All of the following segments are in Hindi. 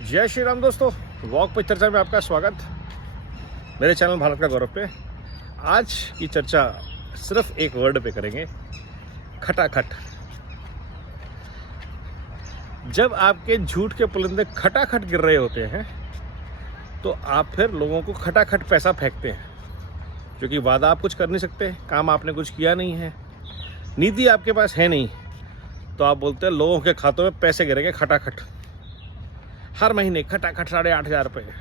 जय श्री राम दोस्तों, वॉक पे चर्चा में आपका स्वागत। मेरे चैनल भारत का गौरव पे आज की चर्चा सिर्फ एक वर्ड पे करेंगे, खटाखट। जब आपके झूठ के पुलिंदे खटाखट गिर रहे होते हैं तो आप फिर लोगों को खटाखट पैसा फेंकते हैं, क्योंकि वादा आप कुछ कर नहीं सकते, काम आपने कुछ किया नहीं है, नीति आपके पास है नहीं, तो आप बोलते हैं लोगों के खातों में पैसे गिरेंगे खटाखट। हर महीने खटाखट 8,500 रुपये,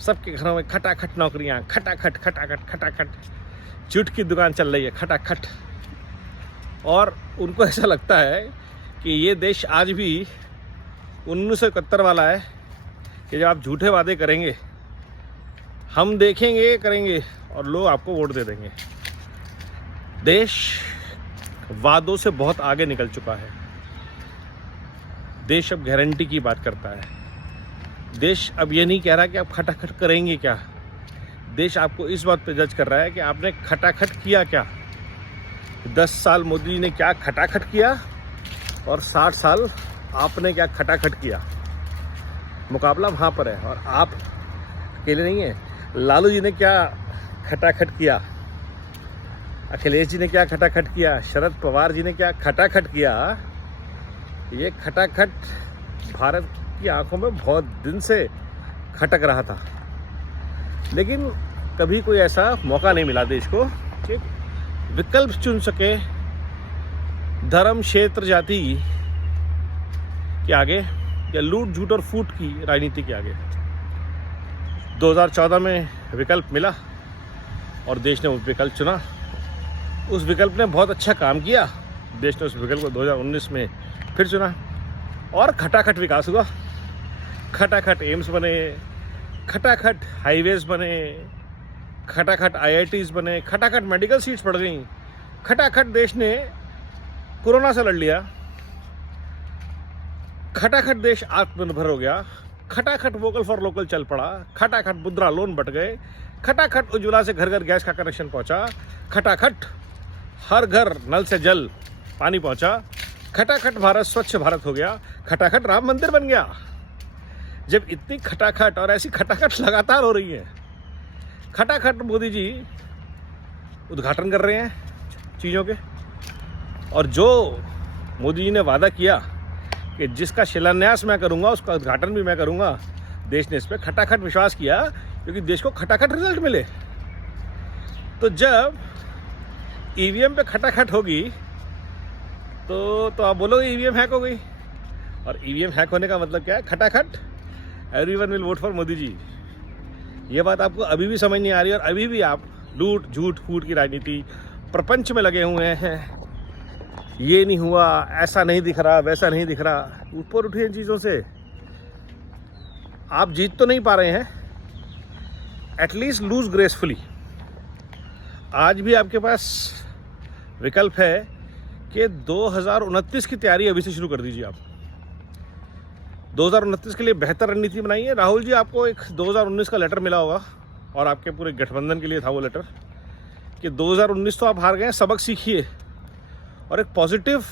सबके घरों में खटाखट नौकरियां, खटाखट खटाखट खटाखट, झूठ की दुकान चल रही है खटाखट। और उनको ऐसा लगता है कि ये देश आज भी 1971 वाला है कि जब आप झूठे वादे करेंगे हम देखेंगे करेंगे और लोग आपको वोट दे देंगे। देश वादों से बहुत आगे निकल चुका है। देश अब गारंटी की बात करता है। देश अब ये नहीं कह रहा कि आप खटाखट करेंगे क्या, देश आपको इस बात पे जज कर रहा है कि आपने खटाखट किया क्या। 10 साल मोदी जी ने क्या खटाखट किया और 60 साल आपने क्या खटाखट किया। मुकाबला वहाँ पर है और आप अकेले नहीं हैं। लालू जी ने क्या खटाखट किया, अखिलेश जी ने क्या खटाखट किया, शरद पवार जी ने क्या खटाखट किया। ये खटाखट भारत की आंखों में बहुत दिन से खटक रहा था, लेकिन कभी कोई ऐसा मौका नहीं मिला देश को कि विकल्प चुन सके धर्म, क्षेत्र, जाति के आगे या लूट झूठ और फूट की राजनीति के आगे। 2014 में विकल्प मिला और देश ने उस विकल्प चुना। उस विकल्प ने बहुत अच्छा काम किया, देश ने उस विकल्प को 2019 में फिर चुना और खटाखट विकास हुआ। खटाखट एम्स बने, खटाखट हाईवेज बने, खटाखट IITs बने, खटाखट मेडिकल सीट्स बढ़ गई, खटाखट देश ने कोरोना से लड़ लिया, खटाखट देश आत्मनिर्भर हो गया, खटाखट वोकल फॉर लोकल चल पड़ा, खटाखट मुद्रा लोन बट गए, खटाखट उज्ज्वला से घर घर गैस का कनेक्शन पहुंचा, खटाखट हर घर नल से जल पानी पहुंचा, खटाखट भारत स्वच्छ भारत हो गया, खटाखट राम मंदिर बन गया। जब इतनी खटाखट और ऐसी खटाखट लगातार हो रही है, खटाखट मोदी जी उद्घाटन कर रहे हैं चीज़ों के, और जो मोदी जी ने वादा किया कि जिसका शिलान्यास मैं करूंगा उसका उद्घाटन भी मैं करूंगा, देश ने इस पर खटाखट विश्वास किया क्योंकि देश को खटाखट रिजल्ट मिले। तो जब EVM पे खटाखट होगी तो आप बोलोगे EVM हैक हो गई, और EVM हैक होने का मतलब क्या है? खटाखट, everyone will vote for Modi ji. ये बात आपको अभी भी समझ नहीं आ रही और अभी भी आप लूट झूठ फूट की राजनीति प्रपंच में लगे हुए हैं। ये नहीं हुआ, ऐसा नहीं दिख रहा, वैसा नहीं दिख रहा। ऊपर उठिए इन चीज़ों से। आप जीत तो नहीं पा रहे हैं, एटलीस्ट लूज ग्रेसफुली। आज भी आपके पास विकल्प है कि 2029 की तैयारी अभी से शुरू कर दीजिए। आप 2029 के लिए बेहतर रणनीति बनाइए। राहुल जी, आपको एक 2019 का लेटर मिला होगा और आपके पूरे गठबंधन के लिए था वो लेटर कि 2019 तो आप हार गए, सबक सीखिए और एक पॉजिटिव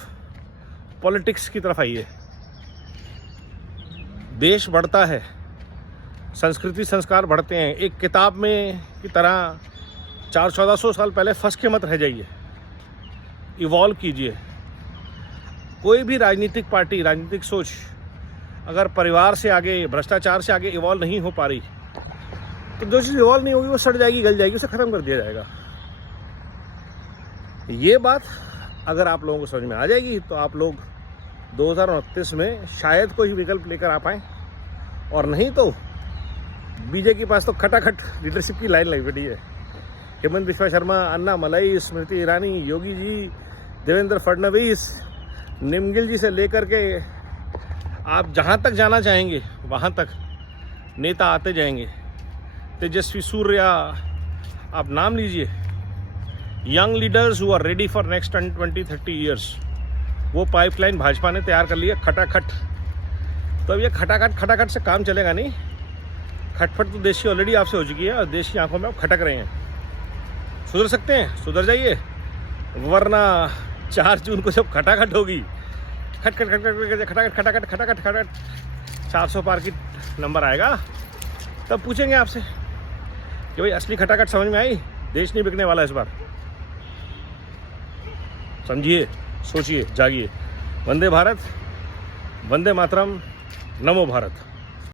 पॉलिटिक्स की तरफ आइए। देश बढ़ता है, संस्कृति संस्कार बढ़ते हैं। एक किताब में की तरह 400-1400 साल पहले फंस के मत रह जाइए, इवॉल्व कीजिए। कोई भी राजनीतिक पार्टी, राजनीतिक सोच अगर परिवार से आगे, भ्रष्टाचार से आगे इवॉल्व नहीं हो पा रही तो जो चीज़ इवॉल्व नहीं होगी वो सड़ जाएगी, गल जाएगी, उसे ख़त्म कर दिया जाएगा। ये बात अगर आप लोगों को समझ में आ जाएगी तो आप लोग 2029 में शायद कोई विकल्प लेकर आ पाएँ, और नहीं तो बीजेपी के पास तो खटाखट लीडरशिप की लाइन लगी बैठी है। हेमंत बिस्वा शर्मा, अन्ना मलाई, स्मृति ईरानी, योगी जी, देवेंद्र फडणवीस, निमगिल जी से लेकर के आप जहाँ तक जाना चाहेंगे वहाँ तक नेता आते जाएंगे। तेजस्वी सूर्या, आप नाम लीजिए। Young leaders who are ready for next 20-30 years, वो पाइपलाइन भाजपा ने तैयार कर ली है, खटाखट। तो अब ये खटाखट से काम चलेगा नहीं। खटपट तो देश की ऑलरेडी आपसे हो चुकी है और देश की आंखों में आप खटक रहे हैं। सुधर सकते हैं, सुधर जाइए, वरना 4 जून को जब खटाखट होगी, खटखट खटखट खटाखट खटाखट खटाखट खटाखट 400 पार की नंबर आएगा तब पूछेंगे आपसे कि भाई असली खटाखट समझ में आई, देश नहीं बिकने वाला इस बार। समझिए, सोचिए, जागिए। वंदे भारत, वंदे मातरम, नमो भारत।